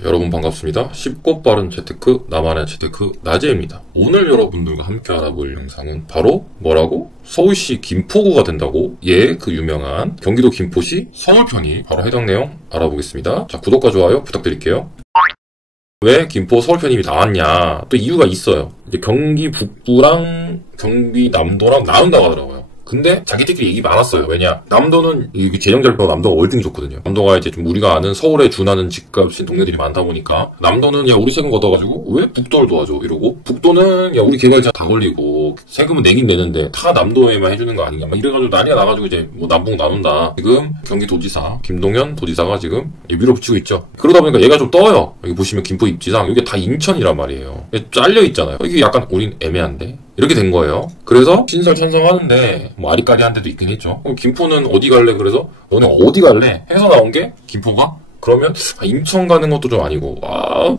여러분 반갑습니다. 쉽고 빠른 재테크, 나만의 재테크 나재입니다. 오늘 여러분들과 함께 알아볼 영상은 바로 뭐라고? 서울시 김포구가 된다고? 예, 그 유명한 경기도 김포시 서울편이 바로 해당 내용 알아보겠습니다. 자, 구독과 좋아요 부탁드릴게요. 왜 김포 서울 편입이 나왔냐? 또 이유가 있어요. 이제 경기 북부랑 경기 남도랑 나눈다고 하더라고요. 근데 자기들끼리 얘기 많았어요. 왜냐? 남도는 이게 재정 잘 빼고 남도가 월등히 좋거든요. 남도가 이제 좀 우리가 아는 서울에 준하는 집값인 동네들이 많다 보니까 남도는 야 우리 세금 걷어가지고 왜 북도를 도와줘 이러고 북도는 야 우리 개발자 다 걸리고 세금은 내긴 내는데 다 남도에만 해주는 거 아닌가 막 이래가지고 난리가 나가지고 이제 뭐 남북 나눈다. 지금 경기도지사 김동연 도지사가 지금 밀어붙이고 있죠. 그러다 보니까 얘가 좀 떠요. 여기 보시면 김포 입지상 이게 다 인천이란 말이에요. 잘려 있잖아요. 이게 약간 우린 애매한데. 이렇게 된 거예요. 그래서 신설 찬성하는데 뭐 아리까리 한 데도 있긴 했죠. 김포는 어디 갈래? 그래서 너네 어디 갈래? 해서 나온 게 김포가? 그러면 인천 가는 것도 좀 아니고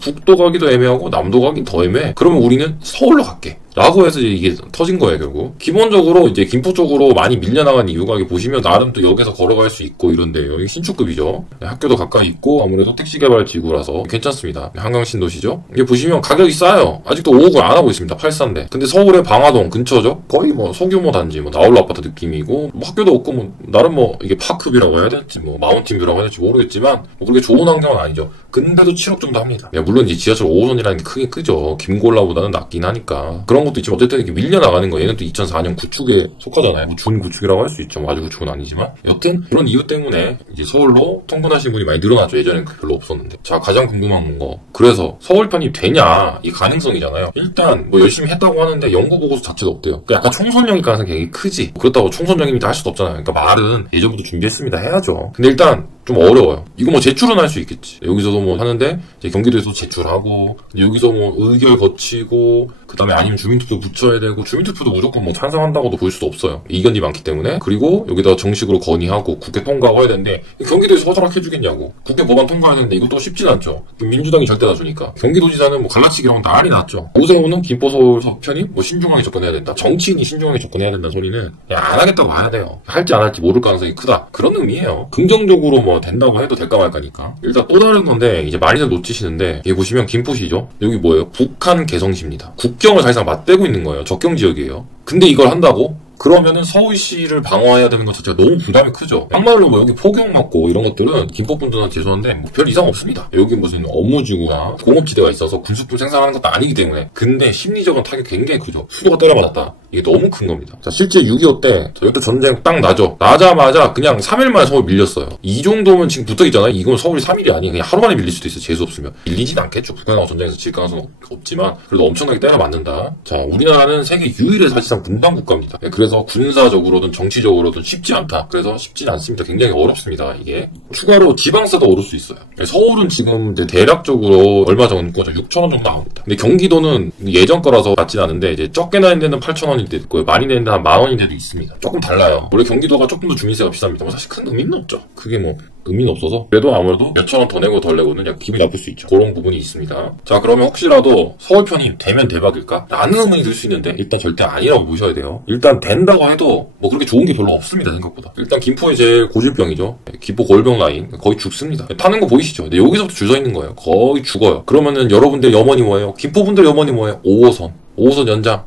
북도 가기도 애매하고 남도 가긴 더 애매해. 그러면 우리는 서울로 갈게. 라고 해서 이게 터진 거예요, 결국. 기본적으로 이제 김포 쪽으로 많이 밀려나간 이유가 여기 보시면 나름 또 역에서 걸어갈 수 있고 이런데요. 여기 신축급이죠. 학교도 가까이 있고 아무래도 택시개발 지구라서 괜찮습니다. 한강 신도시죠. 이게 보시면 가격이 싸요. 아직도 5억을 안 하고 있습니다. 8사인데. 근데 서울의 방화동 근처죠. 거의 뭐 소규모 단지, 뭐 나홀로 아파트 느낌이고 뭐 학교도 없고 뭐 나름 뭐 이게 파크뷰라고 해야 될지 뭐 마운틴뷰라고 해야 될지 모르겠지만 뭐 그렇게 좋은 환경은 아니죠. 근데도 7억 정도 합니다. 물론 이제 지하철 5호선이라는 게 크긴 크죠. 김골라보다는 낫긴 하니까. 그런 것도 있지만 어쨌든 이렇게 밀려나가는 거. 얘는 또 2004년 구축에 속하잖아요. 뭐 준 구축이라고 할 수 있죠. 뭐 아주 구축은 아니지만. 여튼 그런 이유 때문에 이제 서울로 통근하시는 분이 많이 늘어났죠. 예전엔 별로 없었는데. 자, 가장 궁금한 거. 그래서 서울 편입 되냐? 이 가능성이잖아요. 일단 뭐 열심히 했다고 하는데 연구 보고서 자체도 없대요. 그러니까 약간 총선 영입 가능성이 되게 크지. 그렇다고 총선 영입이다 할 수도 없잖아요. 그러니까 말은 예전부터 준비했습니다 해야죠. 근데 일단 좀 어려워요. 이거 뭐 제출은 할 수 있겠지. 여기서도 뭐 하는데 이제 경기도에서 제출하고 여기서 뭐 의결 거치고 그다음에 아니면 주민투표 붙여야 되고 주민투표도 무조건 뭐 찬성한다고도 볼 수도 없어요. 이견이 많기 때문에. 그리고 여기다가 정식으로 건의하고 국회 통과하고 해야 되는데 경기도에서 허락해주겠냐고. 국회 법안 통과해야 되는데 이것도 쉽진 않죠. 민주당이 절대 다 주니까. 경기도지사는 뭐 갈라치기라고 난리 났죠. 오세훈은 김포 서울 편이 뭐 신중하게 접근해야 된다. 정치인이 신중하게 접근해야 된다는 소리는 안 하겠다고 봐야 돼요. 할지 안 할지 모를 가능성이 크다. 그런 의미예요. 긍정적으로 뭐 된다고 해도 될까 말까니까. 일단 또 다른 건데 이제 많이들 놓치시는데 여기 보시면 김포시죠. 여기 뭐예요? 북한 개성시입니다. 국경을 사실상 맞대고 있는 거예요. 적경 지역이에요. 근데 이걸 한다고? 그러면은 서울시를 방어해야 되는 것 자체가 너무 부담이 크죠. 막말로 뭐 여기 폭격 맞고 이런 것들은 김포분들한테 죄송한데 뭐 별 이상 없습니다. 여기 무슨 업무지구나 공업지대가 있어서 군수품 생산하는 것도 아니기 때문에. 근데 심리적인 타격이 굉장히 크죠. 수도가 때려맞았다. 이게 너무 큰 겁니다. 자, 실제 6.25 때 저희도 전쟁 딱 나죠. 나자마자 그냥 3일 만에 서울 밀렸어요. 이 정도면 지금 붙어있잖아요. 이건 서울이 3일이 아니에요. 그냥 하루 만에 밀릴 수도 있어요. 재수 없으면. 밀리진 않겠죠. 북한하고 전쟁에서 질 가능성은 없지만 그래도 엄청나게 때려맞는다. 자, 우리나라는 세계 유일의 사실상 분단 국가입니다. 그래서 군사적으로든 정치적으로든 쉽지 않다. 그래서 쉽진 않습니다. 굉장히 어렵습니다. 이게 추가로 지방세도 오를 수 있어요. 서울은 지금 이제 대략적으로 얼마 정도 6,000원 정도 나옵니다. 근데 경기도는 예전 거라서 낮진 않은데 이제 적게 내는 데는 8,000원일 때도 있고요. 많이 내는 데는 한 10,000원인 데도 있습니다. 조금 달라요. 원래 경기도가 조금 더 주민세가 비쌉니다. 뭐 사실 큰 의미는 없죠. 그게 뭐 의미는 없어서 그래도 아무래도 몇천 원 더 내고 덜 내고는 약간 기분이 나쁠 수 있죠. 그런 부분이 있습니다. 자, 그러면 혹시라도 서울 편입 되면 대박일까? 라는 의문이 들 수 있는데 일단 절대 아니라고 보셔야 돼요. 일단 된다고 해도 뭐 그렇게 좋은 게 별로 없습니다. 생각보다. 일단 김포의 제일 고질병이죠. 김포 골병 라인 거의 죽습니다. 타는 거 보이시죠? 근데 여기서부터 줄 서 있는 거예요. 거의 죽어요. 그러면은 여러분들 염원이 뭐예요? 김포분들 염원이 뭐예요? 5호선 연장.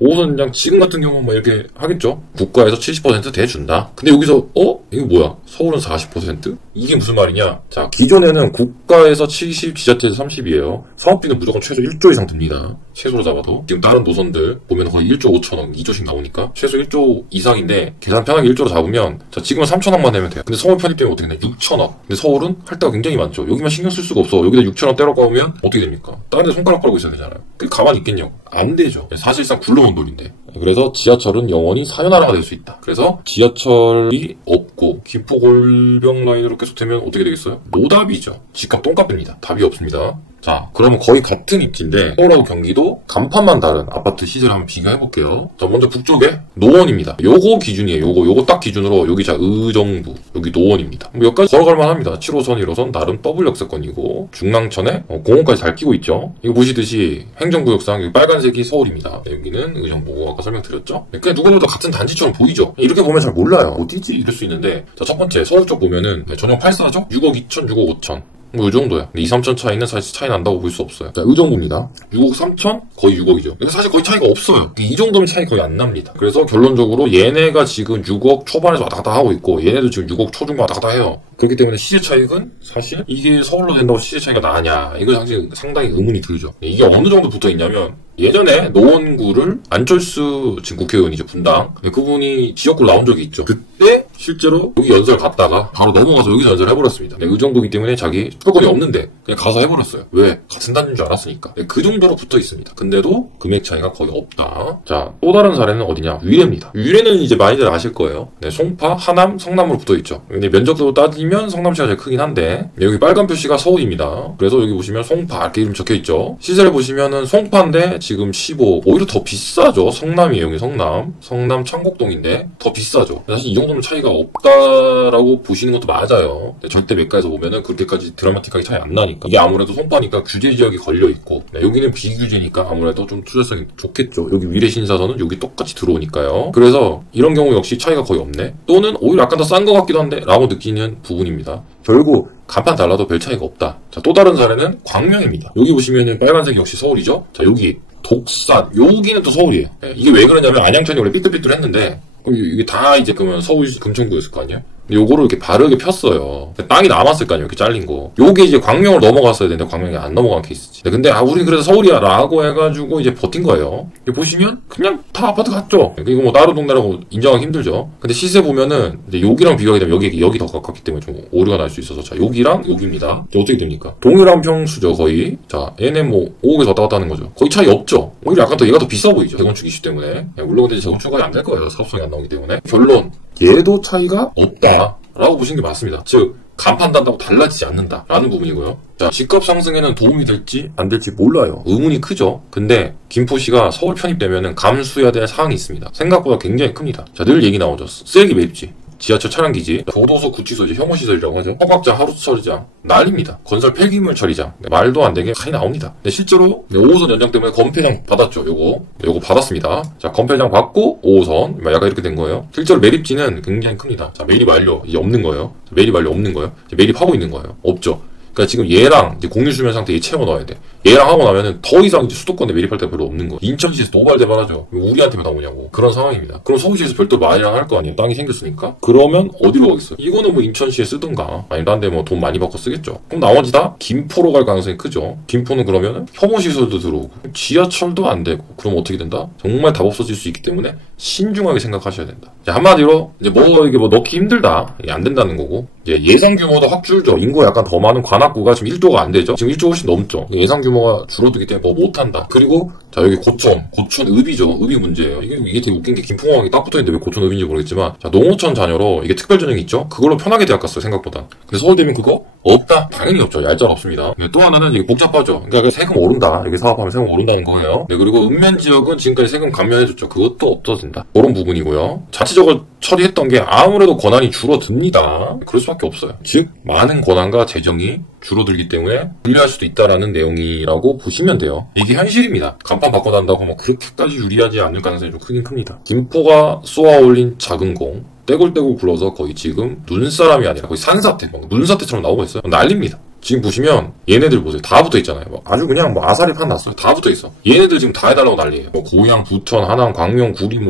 5호선 연장 지금 같은 경우는 뭐 이렇게 하겠죠. 국가에서 70% 대준다. 근데 여기서 이거 뭐야? 서울은 40%? 이게 무슨 말이냐? 자, 기존에는 국가에서 70, 지자체에서 30이에요. 사업비는 무조건 최소 1조 이상 듭니다. 최소로 잡아도. 지금 다른 노선들 보면 거의 1조 5천억, 2조씩 나오니까 최소 1조 이상인데 계산 편하게 1조로 잡으면 자, 지금은 3천억만 내면 돼요. 근데 서울 편입되면 어떻게 되냐? 6천억. 근데 서울은 할 데가 굉장히 많죠. 여기만 신경 쓸 수가 없어. 여기다 6천억 때려 가오면 어떻게 됩니까? 다른 데 손가락 걸고 있어야 되잖아요. 그게 가만히 있겠냐고. 안 되죠. 사실상 굴러온 돈인데. 그래서 지하철은 영원히 사연하라가 될 수 있다. 그래서 지하철이 없고 김포골병 라인으로 계속 되면 어떻게 되겠어요? 노답이죠. 집값 똥값입니다. 답이 없습니다. 자, 그러면 거의 같은 입지인데 서울하고 경기도 간판만 다른 아파트 시세를 한번 비교해볼게요. 자, 먼저 북쪽에 노원입니다. 요거 기준이에요. 요거 딱 기준으로 여기 자 의정부, 여기 노원입니다. 뭐 여기까지 걸어갈만 합니다. 7호선, 1호선 나름 더블 역세권이고 중랑천에 공원까지 잘 끼고 있죠. 이거 보시듯이 행정구역상 여기 빨간색이 서울입니다. 여기는 의정부고 아까 설명드렸죠. 그냥 누구보다 같은 단지처럼 보이죠. 이렇게 보면 잘 몰라요. 어디지? 이럴 수 있는데 자, 첫 번째 서울 쪽 보면은 전용 8사죠? 6억 2천, 6억 5천. 뭐 이 정도야. 근데 2, 3천 차이는 사실 차이 난다고 볼 수 없어요. 자, 이 정도입니다. 6억 3천? 거의 6억이죠. 근데 사실 거의 차이가 없어요. 이 정도면 차이 거의 안 납니다. 그래서 결론적으로 얘네가 지금 6억 초반에서 왔다 갔다 하고 있고 얘네도 지금 6억 초중반 왔다 갔다 해요. 그렇기 때문에 시세 차익은 사실 이게 서울로 된다고 시세 차이가 나냐, 이거 사실 상당히 의문이 들죠. 이게 어느 정도 붙어 있냐면 예전에 노원구를 안철수 지금 국회의원이죠, 분당. 그분이 지역구로 나온 적이 있죠. 그때 실제로 여기 연설 갔다가 바로 넘어가서 여기서 연설을 해버렸습니다. 이 정도이기 때문에 자기 수도권이 없는데 그냥 가서 해버렸어요. 왜? 같은 단지인 줄 알았으니까. 그 정도로 붙어 있습니다. 근데도 금액 차이가 거의 없다. 자, 또 다른 사례는 어디냐? 위례입니다. 위례는 이제 많이들 아실 거예요. 네, 송파, 하남, 성남으로 붙어 있죠. 근데 면적으로 따지면 성남시가 제일 크긴 한데 여기 빨간 표시가 서울입니다. 그래서 여기 보시면 송파 이렇게 이름 적혀 있죠. 시세를 보시면은 송파인데 지금 15, 오히려 더 비싸죠. 성남이에요. 여기 성남 창곡동인데 더 비싸죠. 사실 이 정도면 차이가 없다라고 보시는 것도 맞아요. 절대 매가에서 보면은 그렇게까지 드라마틱하게 차이 안 나니까. 이게 아무래도 송파니까 규제 지역이 걸려 있고, 네, 여기는 비규제니까 아무래도 좀 투자성이 좋겠죠. 여기 위례 신사선은 여기 똑같이 들어오니까요. 그래서 이런 경우 역시 차이가 거의 없네. 또는 오히려 약간 더 싼 것 같기도 한데 라고 느끼는 부분입니다. 결국 간판 달라도 별 차이가 없다. 자, 또 다른 사례는 광명입니다. 여기 보시면은 빨간색 역시 서울이죠. 자, 여기 독산, 여기는 또 서울이에요. 네, 이게 왜 그러냐면 안양천이 원래 삐뚤삐뚤했는데 이게 다 이제 그러면 서울 금천구였을 거 아니에요? 근데 요거를 이렇게 바르게 폈어요. 땅이 남았을 거 아니에요, 이렇게 잘린 거. 요게 이제 광명으로 넘어갔어야 되는데 광명이 안 넘어간 케이스지. 근데 우리 그래서 서울이야 라고 해가지고 이제 버틴 거예요. 보시면 그냥 다 아파트 같죠. 이거 뭐 다른 동네라고 인정하기 힘들죠. 근데 시세 보면은 이제 여기랑 비교하게 되면 여기 더 가깝기 때문에 좀 오류가 날 수 있어서, 자, 여기랑 여기입니다. 어떻게 됩니까? 동일한 평수죠, 거의. 자, 얘네 뭐 5억에서 왔다 갔다 하는 거죠. 거의 차이 없죠. 오히려 약간 더 얘가 더 비싸 보이죠, 재건축 이슈 때문에. 물론 근데 재건축이 안 될 거예요, 사업성이 안 나오기 때문에. 결론, 얘도 차이가 없다 라고 보시는 게 맞습니다. 즉, 간판 단다고 달라지지 않는다라는 부분이고요. 자, 집값 상승에는 도움이 될지 안 될지 몰라요. 의문이 크죠. 근데 김포시가 서울 편입되면은 감수해야 될 사항이 있습니다. 생각보다 굉장히 큽니다. 자, 늘 얘기 나오죠. 쓰레기 매립지, 지하철 차량기지, 교도소, 구치소, 이제 혐오시설이라고 하죠. 허각장, 하루처리장, 난립니다. 건설 폐기물 처리장, 말도 안 되게 많이 나옵니다. 근데 실제로 5호선 연장 때문에 건폐장 받았죠. 요거 받았습니다. 자, 건폐장 받고 5호선, 약간 이렇게 된 거예요. 실제로 매립지는 굉장히 큽니다. 자, 매립 완료, 이제 없는 거예요. 매립 완료 없는 거예요. 이제 매립하고 있는 거예요. 없죠. 그러니까 지금 얘랑 이제 공유수면 상태에 채워 넣어야 돼. 얘랑 하고 나면은 더 이상 이제 수도권에 매립할 데가 별로 없는 거. 인천시에서 노발대발하죠. 우리한테만 나오냐고. 그런 상황입니다. 그럼 서울시에서 별도로 마련을 할 거 아니에요. 땅이 생겼으니까. 그러면 어디로 가겠어요? 이거는 뭐 인천시에 쓰든가 아니면 딴 데 뭐 돈 많이 받고 쓰겠죠. 그럼 나머지 다 김포로 갈 가능성이 크죠. 김포는 그러면은 혐오시설도 들어오고 지하철도 안 되고, 그럼 어떻게 된다? 정말 답 없어질 수 있기 때문에 신중하게 생각하셔야 된다. 자, 한마디로 이제 이게 넣기 힘들다, 이게 안 된다는 거고, 이제 예상 규모도 확 줄죠. 인구가 약간 더 많은 관악구가 지금 1조가 안 되죠. 지금 1조 훨씬 넘죠. 예상 규모가 줄어들기 때문에 뭐 못한다. 그리고 자, 여기 고촌읍이죠. 읍이 문제예요. 이게 되게 웃긴 게 김포공항이 딱 붙어있는데 왜 고촌읍인지 모르겠지만, 자, 농어촌 자녀로 이게 특별 전형이 있죠. 그걸로 편하게 대학 갔어요, 생각보다. 근데 서울대면 그거 없다? 당연히 없죠. 얄짤 없습니다. 네, 또 하나는 이게 복잡하죠. 그러니까 세금 오른다. 여기 사업하면 세금 오른다는 거예요. 네, 그리고 읍면 지역은 지금까지 세금 감면해줬죠. 그것도 없어진다. 그런 부분이고요. 자체적으로 처리했던 게 아무래도 권한이 줄어듭니다. 그럴 수밖에 없어요. 즉, 많은 권한과 재정이 줄어들기 때문에 유리할 수도 있다라는 내용이라고 보시면 돼요. 이게 현실입니다. 간판 바꿔단다고 뭐 그렇게까지 유리하지 않을 가능성이 좀 크긴 큽니다. 김포가 쏘아 올린 작은 공, 떼굴떼굴 굴러서 거의 지금 눈사람이 아니라 거의 산사태, 눈사태처럼 나오고 있어요. 난립니다. 지금 보시면 얘네들 보세요. 다 붙어 있잖아요. 아주 그냥 아사리 판 났어요. 다 붙어 있어. 얘네들 지금 다 해달라고 난리예요. 고양, 부천, 하남, 광명, 구리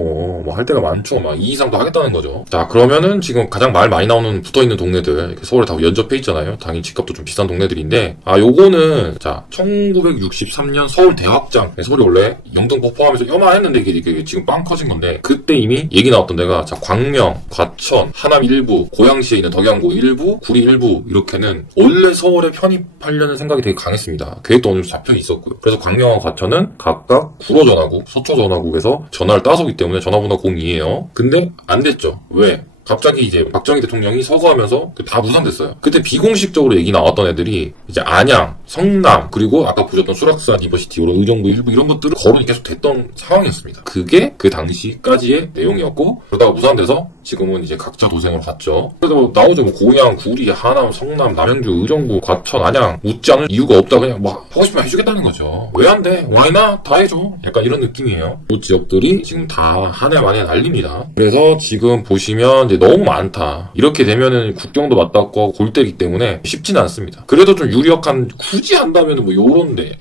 할 데가 많죠. 이 이상도 하겠다는 거죠. 자, 그러면은 지금 가장 말 많이 나오는 붙어 있는 동네들, 서울에 다 연접해 있잖아요. 당연히 집값도 좀 비싼 동네들인데, 요거는 자, 1963년 서울 대확장. 서울이 원래 영등포 포함해서 요만했는데 이게 지금 빵 커진 건데, 그때 이미 얘기 나왔던 데가, 자, 광명, 과천, 하남 일부, 고양시에 있는 덕양구 일부, 구리 일부, 이렇게는 원래 서울에 편입하려는 생각이 되게 강했습니다. 계획도 어느 정도 잡혀 있었고요. 그래서 광명과 과천은 각각 구로 전화국, 서초 전화국에서 전화를 따서기 때문에 전화번호 02예요. 근데 안 됐죠. 왜? 갑자기 이제 박정희 대통령이 서거하면서 다 무산됐어요. 그때 비공식적으로 얘기 나왔던 애들이 이제 안양, 성남, 그리고 아까 보셨던 수락산, 이버시티, 의정부 일부 이런 것들을 거론이 계속 됐던 상황이었습니다. 그게 그 당시까지의 내용이었고, 그러다가 무산돼서 지금은 이제 각자 도생으로 갔죠. 그래서 나오죠. 고양, 구리, 하남, 성남, 남양주, 의정부, 과천, 안양 묻지 않을 이유가 없다. 그냥 하고 싶으면 해주겠다는 거죠. 왜 안 돼? 와이나 다 해줘. 약간 이런 느낌이에요. 이 지역들이 지금 다 한 해 만에 난립니다. 그래서 지금 보시면 이제 너무 많다. 이렇게 되면은 국경도 맞닿고 골대이기 때문에 쉽지는 않습니다. 그래도 좀 유력한, 굳이 한다면은 뭐 요런데,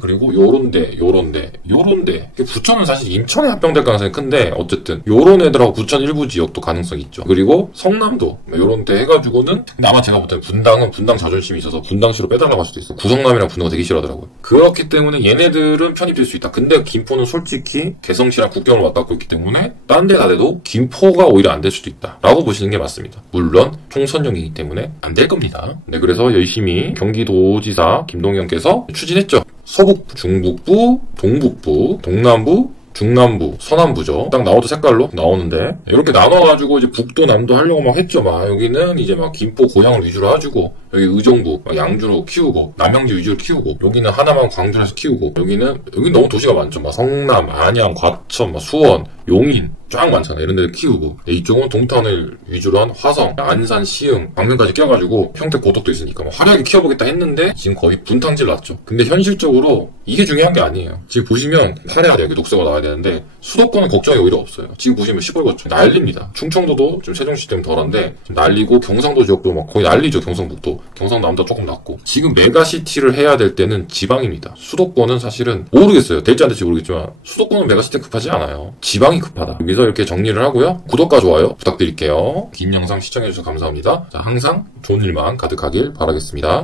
그리고 요런데. 부천은 사실 인천에 합병될 가능성이 큰데, 어쨌든 요런 애들하고 부천 일부 지역도 가능성이 있죠. 그리고 성남도 요런 데 해가지고는, 근데 아마 제가 볼 때는 분당은 분당 자존심이 있어서 분당시로 빼달라고 할 수도 있어. 구성남이랑 분당가 되게 싫어하더라고요. 그렇기 때문에 얘네들은 편입될 수 있다. 근데 김포는 솔직히 개성시랑 국경을 맞닿고 있기 때문에 딴 데 가도 김포가 오히려 안 될 수도 있다 라고 보시는 게 맞습니다. 물론 총선용이기 때문에 안 될 겁니다. 네, 그래서 열심히 경기도지사 김동연께서 추진했죠. 서북부, 중북부, 동북부, 동남부, 중남부, 서남부죠. 딱 나오도 색깔로 나오는데, 이렇게 나눠가지고 이제 북도 남도 하려고 막 했죠. 막 여기는 이제 막 김포 고향을 위주로 해주고, 여기 의정부, 막 양주로 키우고, 남양주 위주로 키우고, 여기는 하나만 광주에서 키우고, 여기는 너무 도시가 많죠. 막 성남, 안양, 과천, 막 수원, 용인 쫙 많잖아. 이런 데를 키우고, 이쪽은 동탄을 위주로 한 화성, 안산, 시흥, 광명까지 껴가지고 평택 고덕도 있으니까 막 화려하게 키워보겠다 했는데 지금 거의 분탕질 났죠. 근데 현실적으로 이게 중요한 게 아니에요. 지금 보시면 파래가 여기 녹색으로 나와야 되는데 수도권은 걱정이 오히려 없어요. 지금 보시면 시골거쳐 난립니다. 충청도도 좀 세종시 때문에 덜한데 좀 난리고, 경상도 지역도 막 거의 난리죠. 경상북도, 경상남도 조금 낮고. 지금 메가시티를 해야 될 때는 지방입니다. 수도권은 사실은 모르겠어요. 될지 안 될지 모르겠지만 수도권은 메가시티 급하지 않아요. 지방이 급하다. 여기서 이렇게 정리를 하고요. 구독과 좋아요 부탁드릴게요. 긴 영상 시청해주셔서 감사합니다. 자, 항상 좋은 일만 가득하길 바라겠습니다.